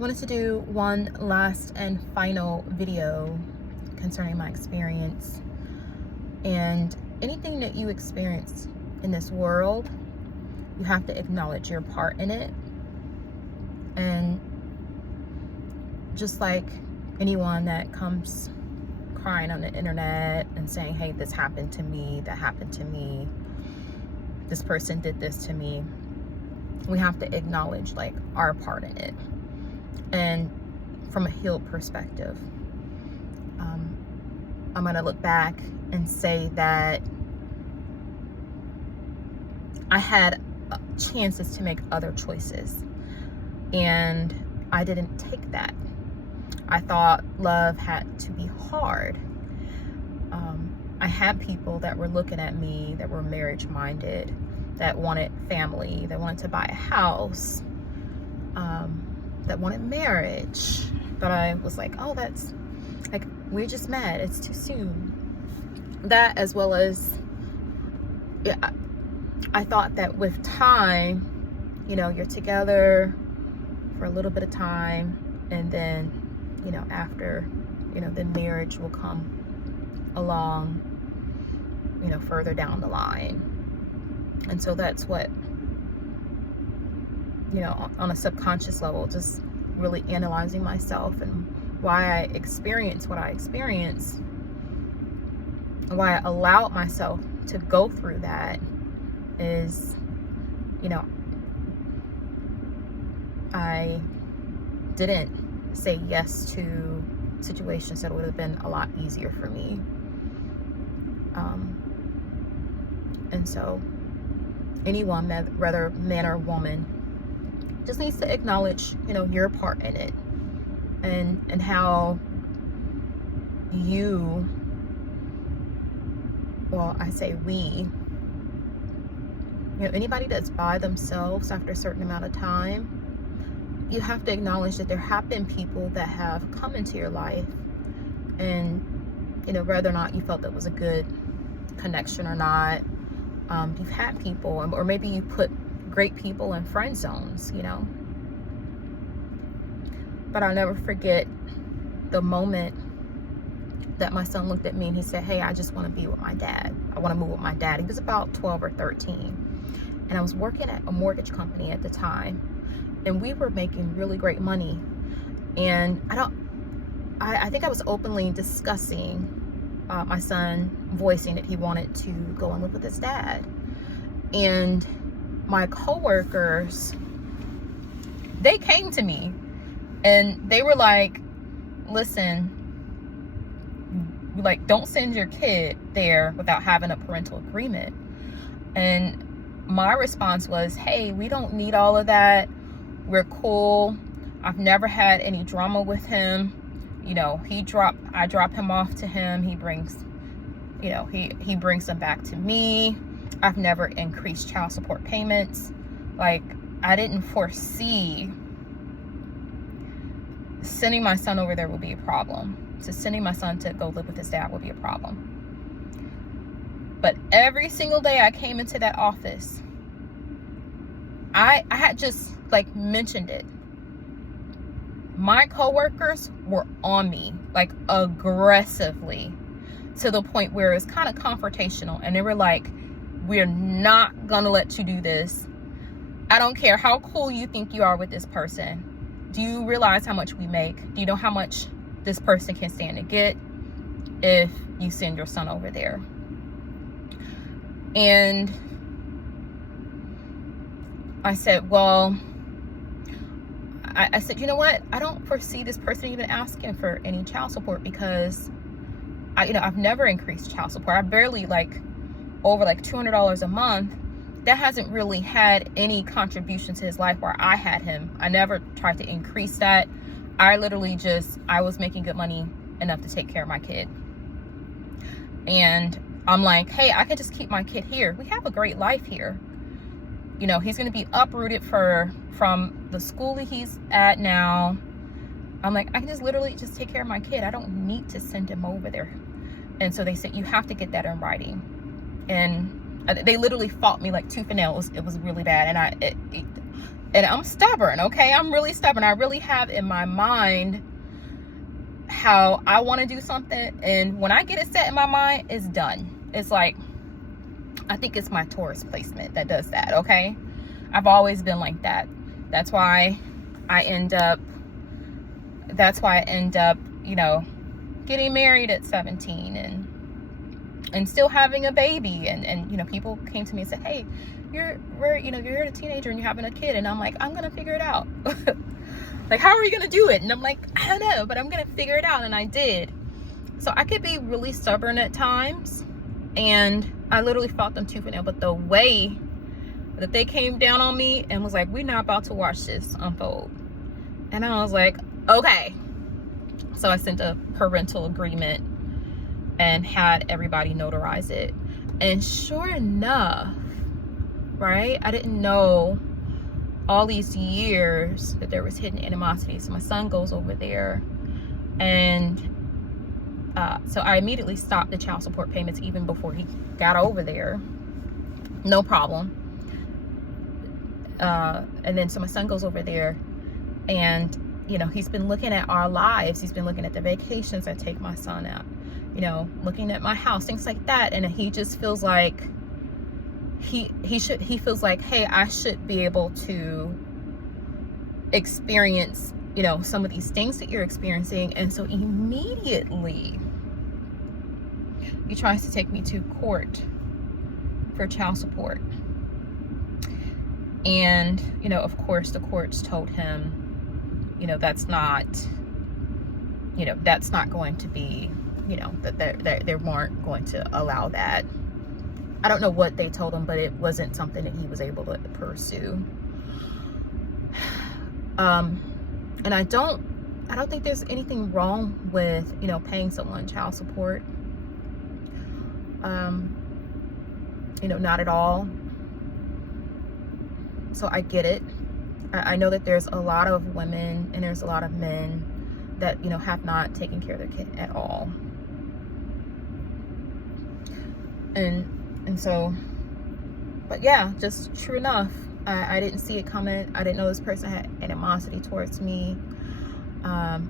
wanted to do one last and final video concerning my experience. And anything that you experience in this world, you have to acknowledge your part in it. And just like anyone that comes crying on the internet and saying, hey, this happened to me, that happened to me, this person did this to me, we have to acknowledge like our part in it. And from a healed perspective, I'm gonna look back and say that I had chances to make other choices, and I didn't take that. I thought love had to be hard. I had people that were looking at me that were marriage minded, that wanted family, that wanted to buy a house, that wanted marriage. But I was like, oh, that's like, we're just mad, it's too soon. That, as well as, yeah, I thought that with time, you're together for a little bit of time, and then, after, then marriage will come along, further down the line. And so that's what, on a subconscious level, just really analyzing myself and why I experienced what I experienced, and why I allowed myself to go through that is, I didn't say yes to situations that would have been a lot easier for me. And so anyone, whether man or woman, just needs to acknowledge, your part in it, and how you, well, I say we, anybody that's by themselves after a certain amount of time, you have to acknowledge that there have been people that have come into your life, and, whether or not you felt that was a good connection or not, you've had people, or maybe you put great people in friend zones, But I'll never forget the moment that my son looked at me and he said, hey, I just want to be with my dad. I want to move with my dad. He was about 12 or 13. And I was working at a mortgage company at the time, and we were making really great money. And I think I was openly discussing my son voicing that he wanted to go and live with his dad. And my coworkers, they came to me and they were like, listen, like, don't send your kid there without having a parental agreement. And my response was, hey, we don't need all of that. We're cool. I've never had any drama with him. I drop him off to him. He brings, he brings them back to me. I've never increased child support payments. Like, I didn't foresee sending my son over there would be a problem. So sending my son to go live with his dad would be a problem. But every single day I came into that office, I had just like mentioned it. My coworkers were on me, like aggressively, to the point where it was kind of confrontational. And they were like, we're not gonna let you do this. I don't care how cool you think you are with this person. Do you realize how much we make? Do you know how much this person can stand to get if you send your son over there? And I said, well, I said, you know what? I don't foresee this person even asking for any child support, because I've never increased child support. I barely over $200 a month. That hasn't really had any contribution to his life where I had him. I never tried to increase that. I literally I was making good money enough to take care of my kid. And I'm like, hey, I can just keep my kid here. We have a great life here. He's going to be uprooted from the school that he's at now. I'm like, I can literally just take care of my kid. I don't need to send him over there. And so they said, you have to get that in writing. And they literally fought me like tooth and nail. It was really bad. And And I'm stubborn, okay? I'm really stubborn. I really have in my mind how I want to do something, and when I get it set in my mind, it's done. It's like, I think it's my Taurus placement that does that, okay? I've always been like that. That's why I end up, you know, getting married at 17 and still having a baby. And you know, people came to me and said, hey, you're a teenager and you're having a kid. And I'm like, I'm going to figure it out. Like, how are you going to do it? And I'm like, I don't know, but I'm going to figure it out. And I did. So I could be really stubborn at times. And I literally fought them tooth and nail. But the way that they came down on me and was like, we're not about to watch this unfold. And I was like, okay. So I sent a parental agreement and had everybody notarize it. And sure enough, right, I didn't know all these years that there was hidden animosity. So my son goes over there, and so I immediately stopped the child support payments even before he got over there. No problem. And then so my son goes over there, and you know, he's been looking at our lives. He's been looking at the vacations I take my son out, you know, looking at my house, things like that. And he just feels like he feels like, hey, I should be able to experience, you know, some of these things that you're experiencing. And so immediately he tries to take me to court for child support. And, you know, of course the courts told him, you know, that's not going to be, you know, that they weren't going to allow that. I don't know what they told him, but it wasn't something that he was able to pursue. And I don't think there's anything wrong with, you know, paying someone child support. You know, not at all. So I get it. I know that there's a lot of women and there's a lot of men that, you know, have not taken care of their kid at all. And so, but yeah, just true enough, I didn't see it coming. I didn't know this person had animosity towards me. I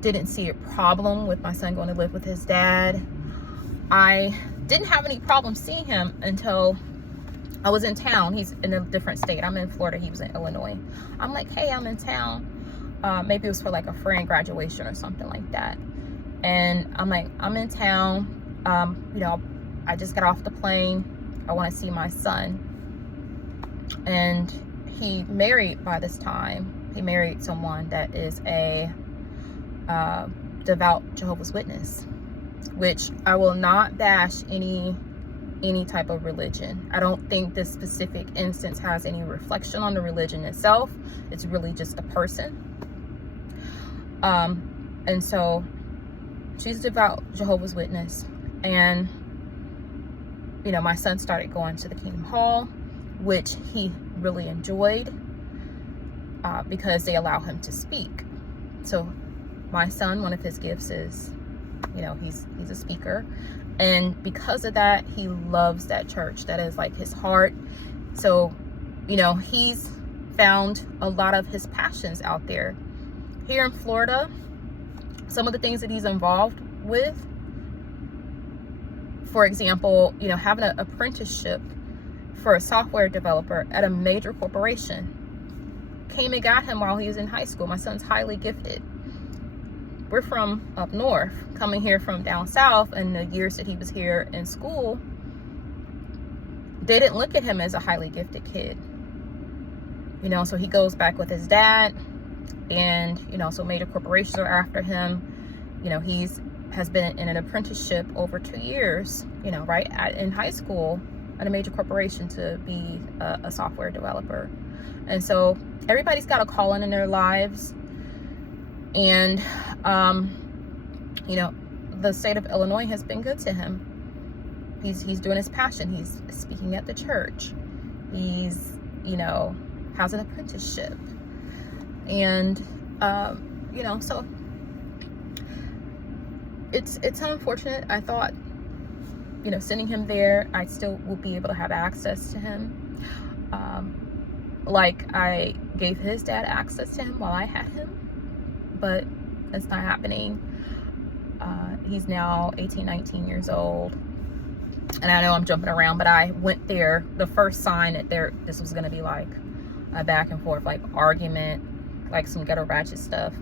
didn't see a problem with my son going to live with his dad. I didn't have any problem seeing him until I was in town. He's in a different state. I'm in Florida. He was in Illinois. I'm like, hey, I'm in town. Maybe it was for like a friend graduation or something like that. And I'm like, I'm in town. You know, I just got off the plane. I want to see my son. And he married by this time. He married someone that is a devout Jehovah's Witness, which I will not bash any type of religion. I don't think this specific instance has any reflection on the religion itself. It's really just a person. And so she's a devout Jehovah's Witness. And, you know, my son started going to the Kingdom Hall, which he really enjoyed because they allow him to speak. So my son, one of his gifts is, you know, he's a speaker. And because of that, he loves that church. That is like his heart. So, you know, he's found a lot of his passions out there. Here in Florida, some of the things that he's involved with, for example, you know, having an apprenticeship for a software developer at a major corporation, came and got him while he was in high school. My son's highly gifted. We're from up north, coming here from down south, and the years that he was here in school, they didn't look at him as a highly gifted kid. You know, so he goes back with his dad, and, you know, so major corporations are after him. You know, has been in an apprenticeship over 2 years, you know, right in high school at a major corporation to be a software developer. And so everybody's got a calling in their lives. And, you know, the state of Illinois has been good to him. He's doing his passion. He's speaking at the church. He's, you know, has an apprenticeship. And, you know, so it's unfortunate. I thought, you know, sending him there, I still will be able to have access to him. Like, I gave his dad access to him while I had him, but it's not happening. He's now 18, 19 years old. And I know I'm jumping around, but I went there, the first sign that this was going to be like a back and forth, like argument, like some ghetto ratchet stuff.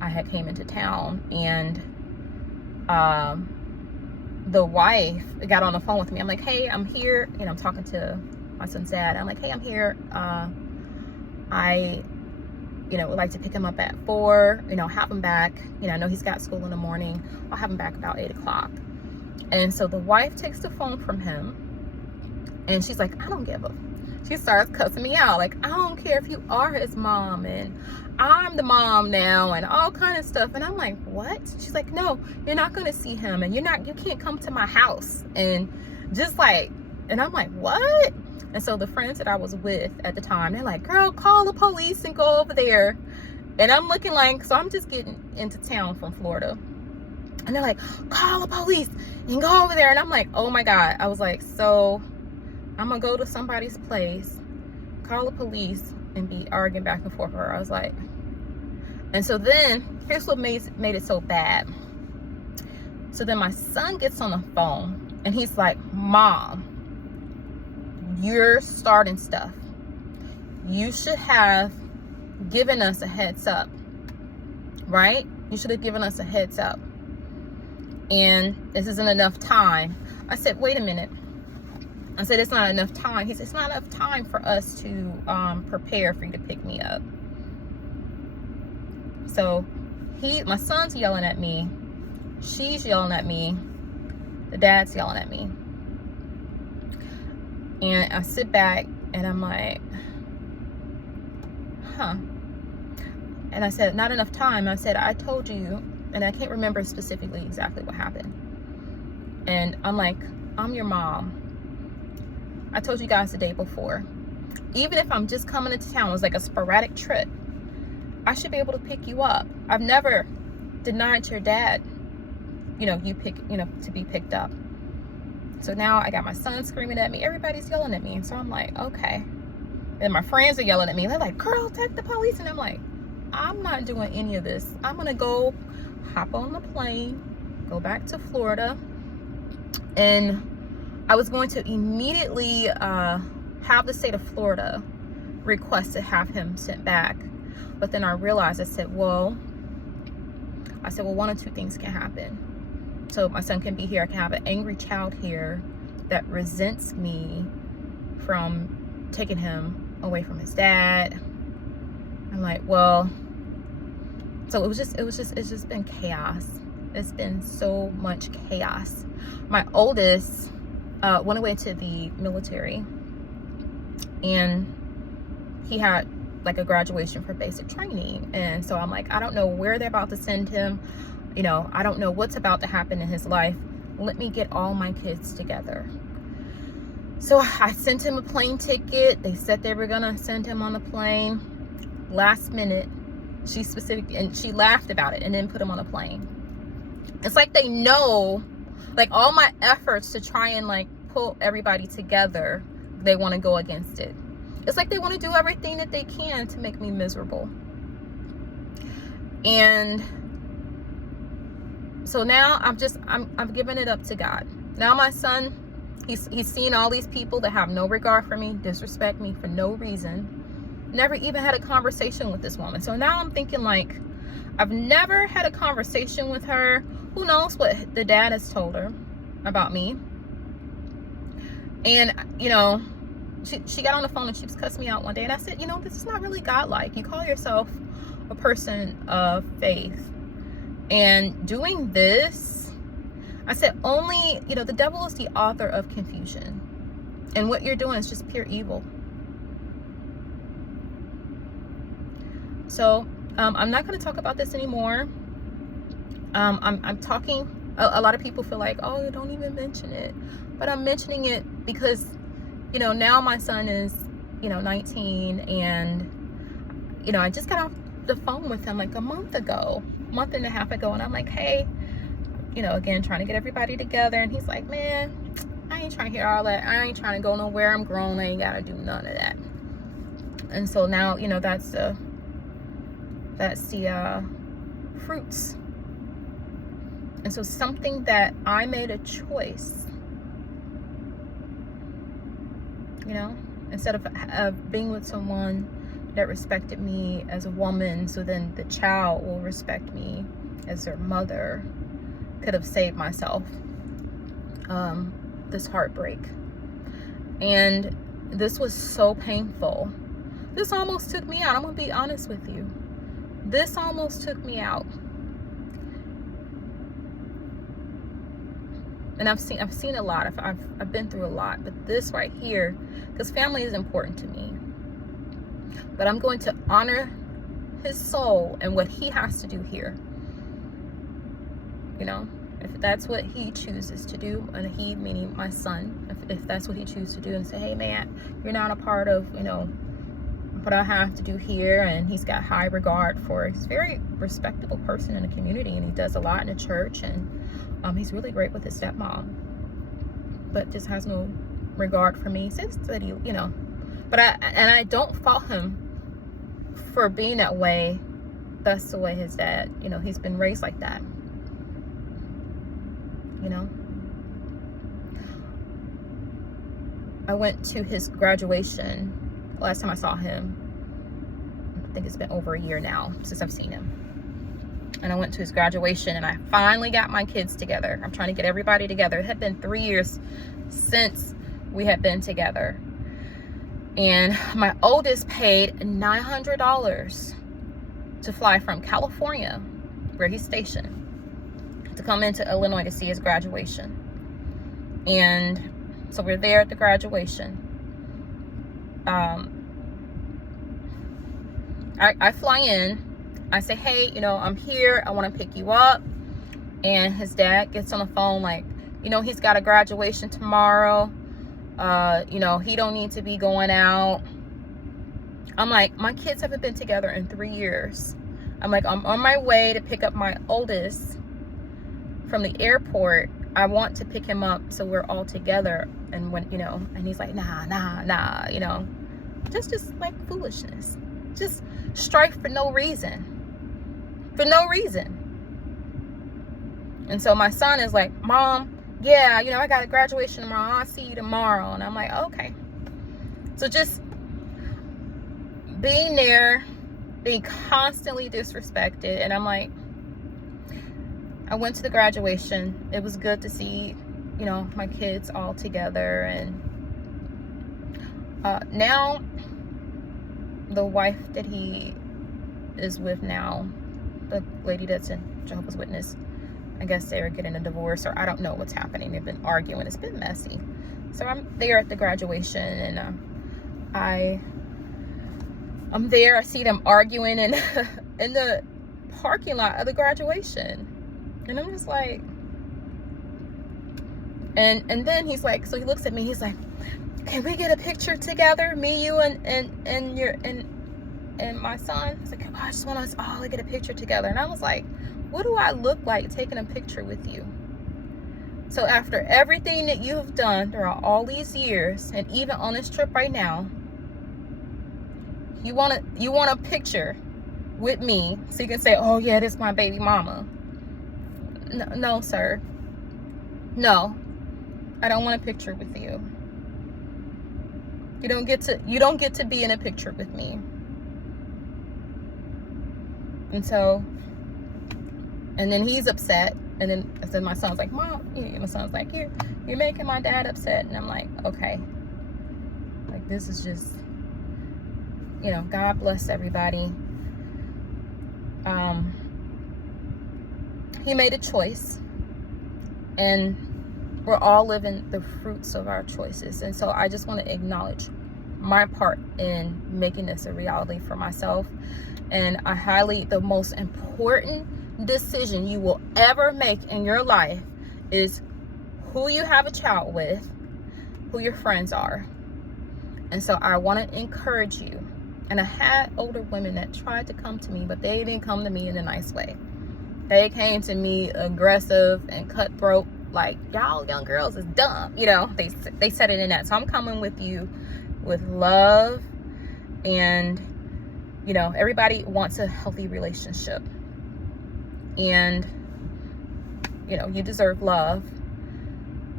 I had came into town, and the wife got on the phone with me. I'm like, hey, I'm here. You know, I'm talking to my son's dad. I'm like, hey, I'm here. I would like to pick him up at 4, have him back. I know he's got school in the morning. I'll have him back about 8 o'clock. And so the wife takes the phone from him, and she's like, I don't give a. She starts cussing me out. Like, I don't care if you are his mom, and I'm the mom now, and all kind of stuff. And I'm like, what? She's like, no, you're not going to see him, and you can't come to my house. And just like, and I'm like, what? And so the friends that I was with at the time, they're like, girl, call the police and go over there. And I'm looking like, so I'm just getting into town from Florida. And they're like, call the police and go over there. And I'm like, oh my God. I was like, so I'm going to go to somebody's place, call the police, and be arguing back and forth with her. I was like, and so then here's what made it so bad. So then my son gets on the phone, and he's like, Mom, you're starting stuff. You should have given us a heads up, right? You should have given us a heads up. And this isn't enough time. I said, wait a minute. I said, it's not enough time. He said, it's not enough time for us to prepare for you to pick me up. So my son's yelling at me. She's yelling at me. The dad's yelling at me. And I sit back and I'm like, huh. And I said, not enough time. I said, I told you, and I can't remember specifically exactly what happened. And I'm like, I'm your mom. I told you guys the day before. Even if I'm just coming into town, it was like a sporadic trip, I should be able to pick you up. I've never denied your dad, to be picked up. So now I got my son screaming at me. Everybody's yelling at me. And so I'm like, okay. And my friends are yelling at me. They're like, girl, take the police. And I'm like, I'm not doing any of this. I'm going to go hop on the plane, go back to Florida. And I was going to immediately have the state of Florida request to have him sent back. But then I realized, I said, well, one of two things can happen. So my son can be here. I can have an angry child here that resents me from taking him away from his dad. I'm like, well, so it's just been chaos. It's been so much chaos. My oldest went away to the military, and he had like a graduation for basic training. And so I'm like, I don't know where they're about to send him. I don't know what's about to happen in his life. Let me get all my kids together. So I sent him a plane ticket. They said they were gonna send him on the plane. Last minute, and she laughed about it and then put him on a plane. It's like they know, like all my efforts to try and like pull everybody together, they want to go against it. It's like they want to do everything that they can to make me miserable. And so now I'm giving it up to God. Now my son, he's seen all these people that have no regard for me, disrespect me for no reason. Never even had a conversation with this woman. So now I'm thinking like, I've never had a conversation with her. Who knows what the dad has told her about me. And, she got on the phone and she was cussing me out one day. And I said, this is not really godlike. You call yourself a person of faith. And doing this, I said, only, the devil is the author of confusion. And what you're doing is just pure evil. So I'm not going to talk about this anymore. I'm talking, a lot of people feel like, oh, don't even mention it. But I'm mentioning it because, now my son is, 19, and, I just got off the phone with him like a month and a half ago. And I'm like, hey, again, trying to get everybody together. And he's like, man, I ain't trying to hear all that. I ain't trying to go nowhere. I'm grown. I ain't got to do none of that. And so now, you know, that's the fruits. And so something that I made a choice, you know, instead of being with someone that respected me as a woman, so then the child will respect me as their mother, could have saved myself this heartbreak. And this was so painful. This almost took me out. I'm gonna be honest with you. This almost took me out. And I've seen a lot. I've been through a lot. But this right here, because family is important to me. But I'm going to honor his soul and what he has to do here. You know, if that's what he chooses to do, and he, meaning my son, if that's what he chooses to do, and say, hey man, you're not a part of, you know, what I have to do here. And he's got high regard for, he's a very respectable person in the community, and he does a lot in the church, and he's really great with his stepmom, but just has no regard for me. Says that he, you know, but I don't fault him for being that way. That's the way his dad, you know, he's been raised like that, you know. I went to his graduation. Last time I saw him, I think it's been over a year now since I've seen him. And I went to his graduation, and I finally got my kids together. I'm trying to get everybody together. It had been 3 years since we had been together. And my oldest paid $900 to fly from California, where he's stationed, to come into Illinois to see his graduation. And so we're there at the graduation. I fly in. I say, hey, you know, I'm here. I want to pick you up. And his dad gets on the phone like, you know, he's got a graduation tomorrow. You know, he don't need to be going out. I'm like, my kids haven't been together in 3 years. I'm like, I'm on my way to pick up my oldest from the airport. I want to pick him up so we're all together. And when, you know, and he's like, nah, you know, just like foolishness, just strife for no reason. And so my son is like, Mom, yeah, you know, I got a graduation tomorrow. I'll see you tomorrow. And I'm like, okay. So just being there, being constantly disrespected. And I'm like, I went to the graduation. It was good to see, you know, my kids all together. And now the wife that he is with now, the lady that's in Jehovah's Witness, I guess they're getting a divorce, or I don't know what's happening. They've been arguing. It's been messy. So I'm there at the graduation, and I'm there. I see them arguing in the parking lot of the graduation, and I'm just like, and then he's like, so he looks at me. He's like, can we get a picture together, me, you, and my son? He's like, I just want us all to get a picture together. And I was like, what do I look like taking a picture with you? So after everything that you have done throughout all these years, and even on this trip right now, you want a picture with me so you can say, oh yeah, this is my baby mama. No, sir. No, I don't want a picture with you. You don't get to be in a picture with me. And so, and then he's upset. And then my son's like, Mom, my son's like, you're making my dad upset. And I'm like, okay. Like, this is just, you know, God bless everybody. He made a choice, and we're all living the fruits of our choices. And so I just want to acknowledge my part in making this a reality for myself. And the most important decision you will ever make in your life is who you have a child with, who your friends are. And so I want to encourage you. And I had older women that tried to come to me, but they didn't come to me in a nice way. They came to me aggressive and cutthroat, like, y'all young girls is dumb. You know, they said it in that. So I'm coming with you with love And, you know, everybody wants a healthy relationship. And, you know, you deserve love.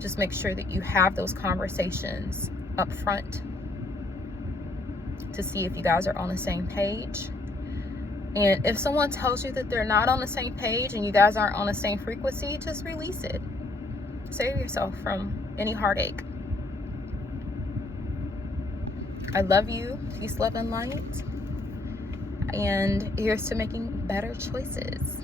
Just make sure that you have those conversations up front to see if you guys are on the same page. And if someone tells you that they're not on the same page and you guys aren't on the same frequency, just release it. Save yourself from any heartache. I love you. Peace, love, and light. And here's to making better choices.